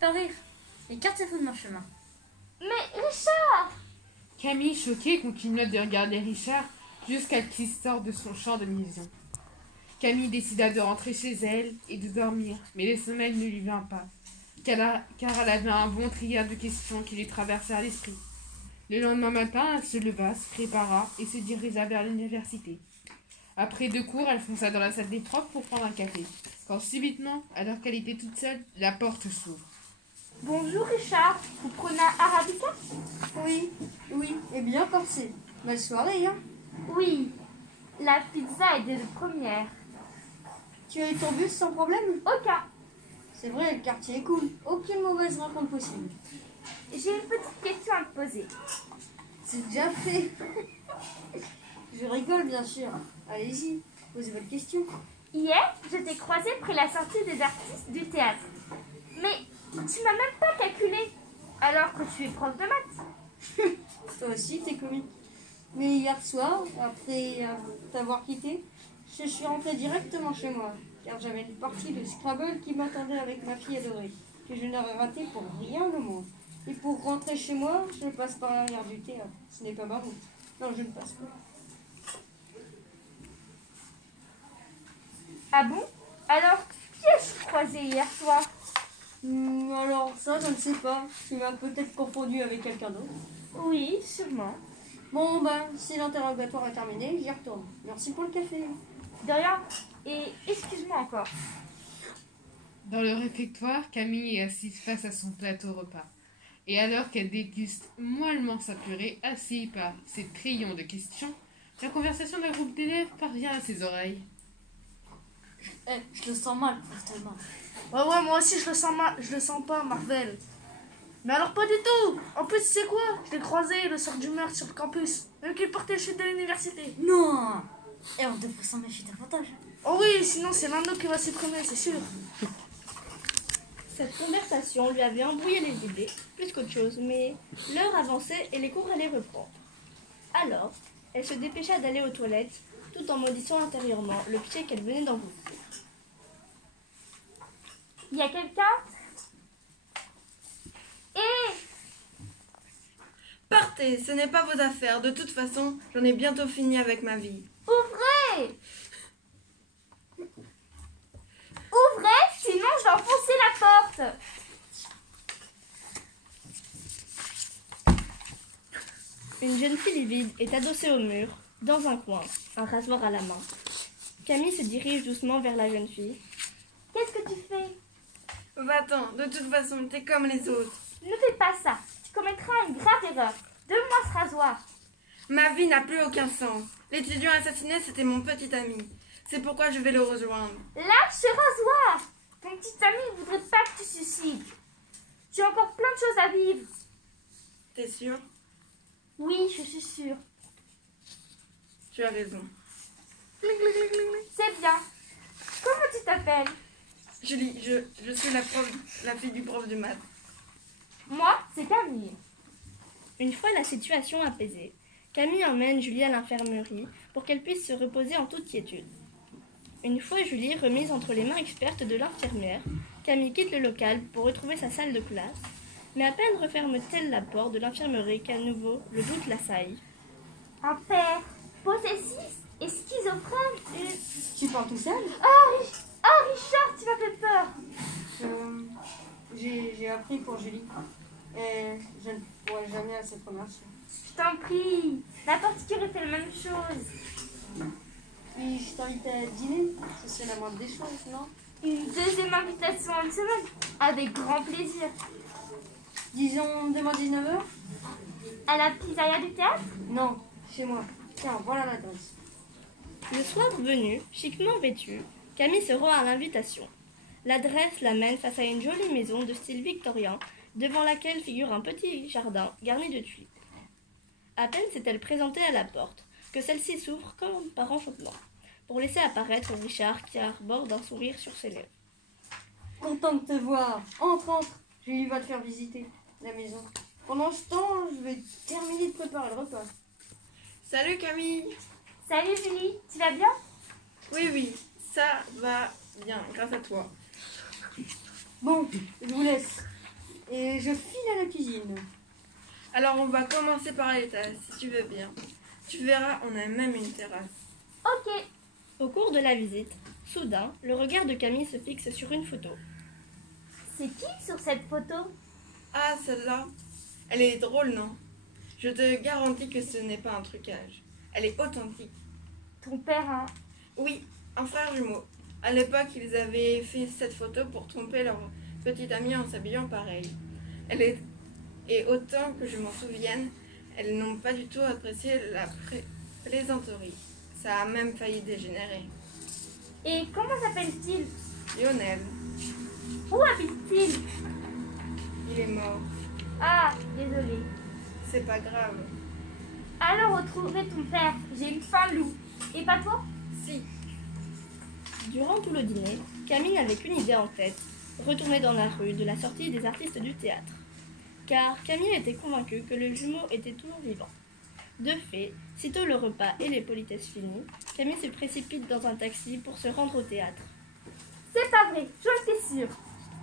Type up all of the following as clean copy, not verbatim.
pas rire. Écartez-vous de mon chemin. Mais Richard! Camille, choquée, continua de regarder Richard jusqu'à ce qu'il sorte de son champ de vision. Camille décida de rentrer chez elle et de dormir, mais le sommeil ne lui vint pas, car elle avait un bon trilliard de questions qui lui traversèrent l'esprit. Le lendemain matin, elle se leva, se prépara et se dirigea vers l'université. Après 2 cours, elle fonça dans la salle des profs pour prendre un café, quand subitement, alors qu'elle était toute seule, la porte s'ouvre. Bonjour Richard, vous prenez un arabica? Oui, et bien corsé. Belle soirée, hein. Oui, la pizza est dès le première. Tu as eu ton bus sans problème? Aucun. C'est vrai, le quartier est cool. Aucune mauvaise rencontre possible. J'ai une petite question à te poser. C'est déjà fait. Je rigole, bien sûr. Allez-y, posez votre question. Hier, je t'ai croisé près la sortie des artistes du théâtre. Mais tu m'as même pas calculé, alors que tu es prof de maths. Toi aussi, t'es comique. Mais hier soir, après t'avoir quitté, je suis rentrée directement chez moi, car j'avais une partie de Scrabble qui m'attendait avec ma fille adorée, que je n'aurais raté pour rien au monde. Et pour rentrer chez moi, je passe par l'arrière du théâtre. Ce n'est pas ma route. Non, je ne passe pas. Ah bon? Alors, qui ai-je croisé hier soir? Alors ça, je ne sais pas. Tu m'as peut-être confondu avec quelqu'un d'autre. Oui, sûrement. Bon, si l'interrogatoire est terminé, j'y retourne. Merci pour le café. De rien. Et excuse-moi encore. Dans le réfectoire, Camille est assise face à son plateau repas. Et alors qu'elle déguste mollement sa purée, assise par ses crayons de questions, la conversation d'un groupe d'élèves parvient à ses oreilles. Je le sens mal, fortement. Ouais, moi aussi je le sens pas, Marvel. Mais alors pas du tout. En plus, c'est quoi? Je l'ai croisé le soir du meurtre sur le campus, même qu'il portait le chute de l'université. Non. Et on devrait s'en méfier davantage. Oh oui, sinon c'est l'un d'eux qui va supprimer, c'est sûr. Cette conversation lui avait embrouillé les idées, plus qu'autre chose, mais l'heure avançait et les cours allaient reprendre. Alors, elle se dépêcha d'aller aux toilettes, tout en maudissant intérieurement le pied qu'elle venait d'embouffer. Il y a quelqu'un? Hé! Partez, ce n'est pas vos affaires. De toute façon, j'en ai bientôt fini avec ma vie. Ouvrez! Ouvrez, sinon je vais enfoncer la porte. Une jeune fille livide est adossée au mur, dans un coin, un rasoir à la main. Camille se dirige doucement vers la jeune fille. Qu'est-ce que tu fais? Va-t'en, de toute façon, t'es comme les autres. Ne fais pas ça. Tu commettras une grave erreur. Donne-moi ce rasoir. Ma vie n'a plus aucun sens. L'étudiant assassiné, c'était mon petit ami. C'est pourquoi je vais le rejoindre. Lâche ce rasoir. Ton petit ami ne voudrait pas que tu suicides. Tu as encore plein de choses à vivre. T'es sûre? Oui, je suis sûre. Tu as raison. C'est bien. Comment tu t'appelles? Julie, je suis la fille du prof de maths. Moi, c'est Camille. Une fois la situation apaisée, Camille emmène Julie à l'infirmerie pour qu'elle puisse se reposer en toute quiétude. Une fois Julie remise entre les mains expertes de l'infirmière, Camille quitte le local pour retrouver sa salle de classe, mais à peine referme-t-elle la porte de l'infirmerie qu'à nouveau le doute l'assaille. Un père possessif et schizophrène. Tu parles tout seul? Oh Richard, tu m'as fait peur. J'ai appris pour Julie. Et je ne pourrai jamais assez te remercier. Je t'en prie. N'importe qui aurait fait la même chose. Puis je t'invite à dîner. C'est la moindre des choses, non? Une deuxième invitation en semaine. Avec grand plaisir. Disons demain 19h? À la pizzeria du théâtre? Non, chez moi. Tiens, voilà l'adresse. Le soir venu, chiquement vêtue, Camille se rend à l'invitation. L'adresse l'amène face à une jolie maison de style victorien, devant laquelle figure un petit jardin garni de tuiles. À peine s'est-elle présentée à la porte, que celle-ci s'ouvre comme par enchantement, pour laisser apparaître Richard qui arbore un sourire sur ses lèvres. Content de te voir. Entre. Julie va te faire visiter la maison. Pendant ce temps, je vais terminer de préparer le repas. Salut Camille. Salut Julie, tu vas bien? Oui, ça va bien, grâce à toi. Bon, je vous laisse. et je file à la cuisine. Alors on va commencer par l'étage, si tu veux bien. Tu verras, on a même une terrasse. Ok. Au cours de la visite, soudain, le regard de Camille se fixe sur une photo. C'est qui sur cette photo? Ah, celle-là, elle est drôle, non? Je te garantis que ce n'est pas un trucage. Elle est authentique. Ton père, hein? Oui, un frère jumeau. À l'époque, ils avaient fait cette photo pour tromper leur petite amie en s'habillant pareil. Et autant que je m'en souvienne, elles n'ont pas du tout apprécié la plaisanterie. Ça a même failli dégénérer. Et comment s'appelle-t-il? Lionel, Où habite-t-il? il est mort. Ah, désolé. C'est pas grave. Alors retrouver ton père. J'ai une faim, loup. Et pas toi? Si, Durant tout le dîner, Camille n'avait qu'une idée en tête, retourner dans la rue de la sortie des artistes du théâtre. Car Camille était convaincue que le jumeau était toujours vivant. De fait, sitôt le repas et les politesses finies, Camille se précipite dans un taxi pour se rendre au théâtre. C'est pas vrai, j'en étais sûre.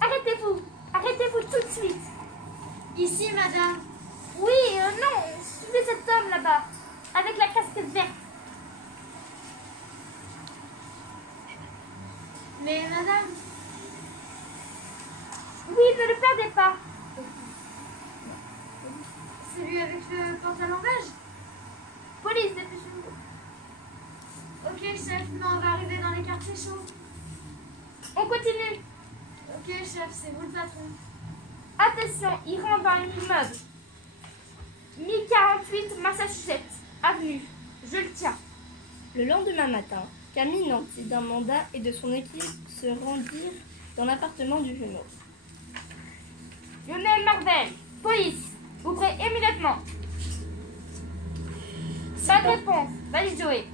Arrêtez-vous. Arrêtez-vous tout de suite. Ici, madame. Oui, non, suivez cet homme là-bas, avec la casquette verte. Mais madame, Oui, ne le perdez pas. celui avec le pantalon beige. Police, dépêchez-vous. Ok, chef, mais on va arriver dans les quartiers chauds. On continue. Ok, chef, c'est vous le patron. Attention, il rentre dans un immeuble. 1048 Massachusetts, avenue. Je le tiens. Le lendemain matin, Camille, nantie d'un mandat et de son équipe se rendirent dans l'appartement du jumeau. Lionel Marvel, police. Ouvrez immédiatement. Pas de réponse. Vas-y, Joey.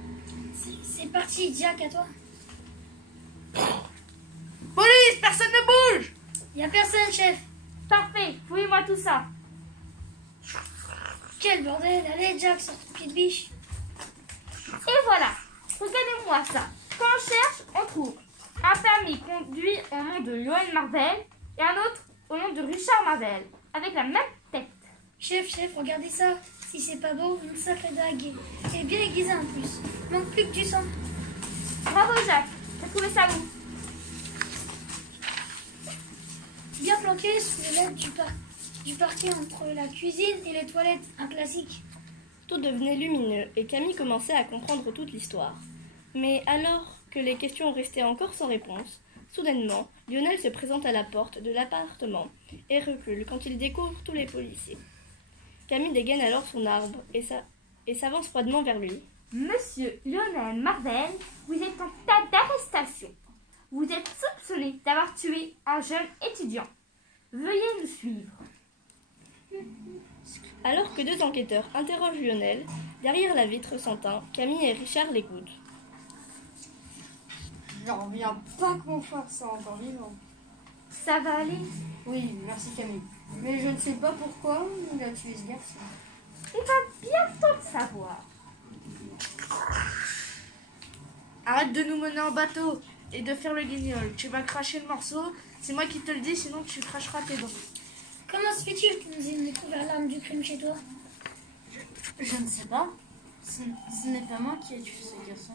C'est parti, Jack, à toi. Police, personne ne bouge! Y a personne, chef. Parfait, fouillez-moi tout ça. Quel bordel. Allez, Jack, sors ton pied de biche. Et voilà. Regardez-moi ça. Quand on cherche, on trouve un permis conduit au nom de Lionel Marvel et un autre au nom de Richard Marvel, avec la même tête. Chef, regardez ça. Si c'est pas beau, une sacrée dague. Et bien aiguisée en plus. Manque plus que du sang. Bravo, Jacques. T'as trouvé ça où? Bien planqué sous les lettres du parquet entre la cuisine et les toilettes. Un classique. Tout devenait lumineux et Camille commençait à comprendre toute l'histoire. Mais alors que les questions restaient encore sans réponse, soudainement, Lionel se présente à la porte de l'appartement et recule quand il découvre tous les policiers. Camille dégaine alors son arbre et s'avance froidement vers lui. Monsieur Lionel Marvel, vous êtes en état d'arrestation. Vous êtes soupçonné d'avoir tué un jeune étudiant. Veuillez nous suivre. Alors que deux enquêteurs interrogent Lionel, derrière la vitre sans teint, Camille et Richard l'écoutent. J'en reviens pas que mon frère soit encore vivant. Ça va aller? Oui, merci Camille. Mais je ne sais pas pourquoi il a tué ce garçon. On va bientôt le savoir. Arrête de nous mener en bateau et de faire le guignol. Tu vas cracher le morceau. C'est moi qui te le dis, sinon tu cracheras tes dents. Comment se fait-il que nous ayons découvert l'arme du crime chez toi? Je ne sais pas. Ce n'est pas moi qui ai tué ce garçon.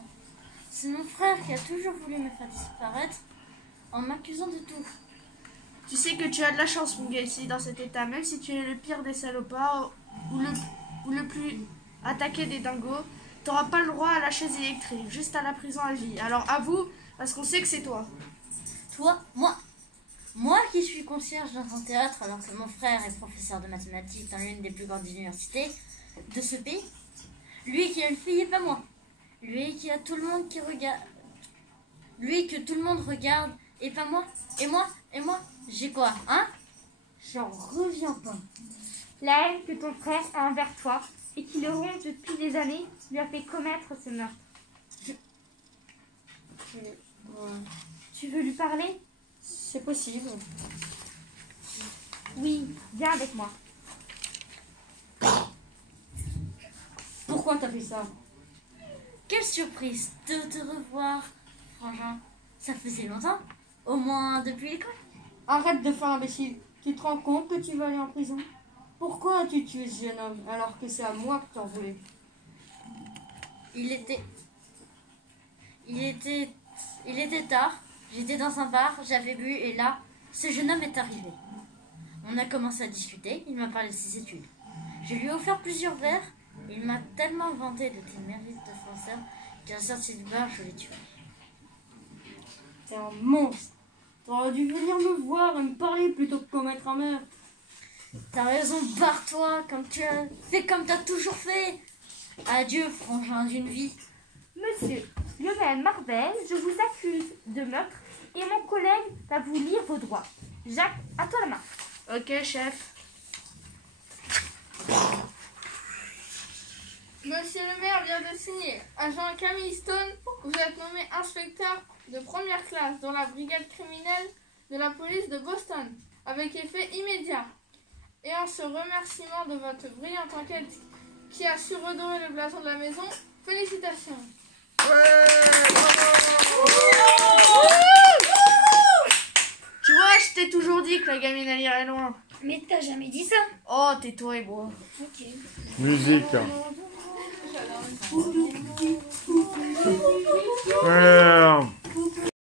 C'est mon frère qui a toujours voulu me faire disparaître en m'accusant de tout. Tu sais que tu as de la chance, mon gars, ici, dans cet état. Même si tu es le pire des salopards ou le plus attaqué des dingos, t'auras pas le droit à la chaise électrique, juste à la prison à vie. Alors avoue, parce qu'on sait que c'est toi. Toi, moi qui suis concierge dans un théâtre alors que mon frère est professeur de mathématiques dans l'une des plus grandes universités de ce pays. Lui qui a une fille et pas moi. Lui qui a tout le monde qui regarde. Lui que tout le monde regarde et pas moi. Et moi, j'ai quoi, hein? J'en reviens pas. La haine que ton frère a envers toi et qui le ronge depuis des années lui a fait commettre ce meurtre. Tu veux lui parler? C'est possible. Oui, viens avec moi. Pourquoi t'as fait ça? Quelle surprise de te revoir, frangin. Ça faisait longtemps, au moins depuis l'école. Arrête de faire l'imbécile. Tu te rends compte que tu vas aller en prison? Pourquoi as-tu tué ce jeune homme alors que c'est à moi que t'en voulais? Il était tard, j'étais dans un bar, j'avais bu et là, ce jeune homme est arrivé. On a commencé à discuter, il m'a parlé de ses études. Je lui ai offert plusieurs verres, il m'a tellement vanté de tes mérites de fonceur qu'à la sortie du bar, je l'ai tué. T'es un monstre. T'aurais dû venir me voir et me parler plutôt que commettre un meurtre. T'as raison, barre-toi, fais comme t'as toujours fait. Adieu, frangin d'une vie. Monsieur Lionel Marvel, je vous accuse de meurtre et mon collègue va vous lire vos droits. Jacques, à toi la main. Ok, chef. Monsieur le maire vient de signer. Agent Camille Stone, vous êtes nommé inspecteur de première classe dans la brigade criminelle de la police de Boston, avec effet immédiat. Et en ce remerciement de votre brillante enquête qui a su redorer le blason de la maison, félicitations. Tu vois, je t'ai toujours dit que la gamine elle irait loin. Mais t'as jamais dit ça. Oh, tais-toi et bois. Ok. Musique.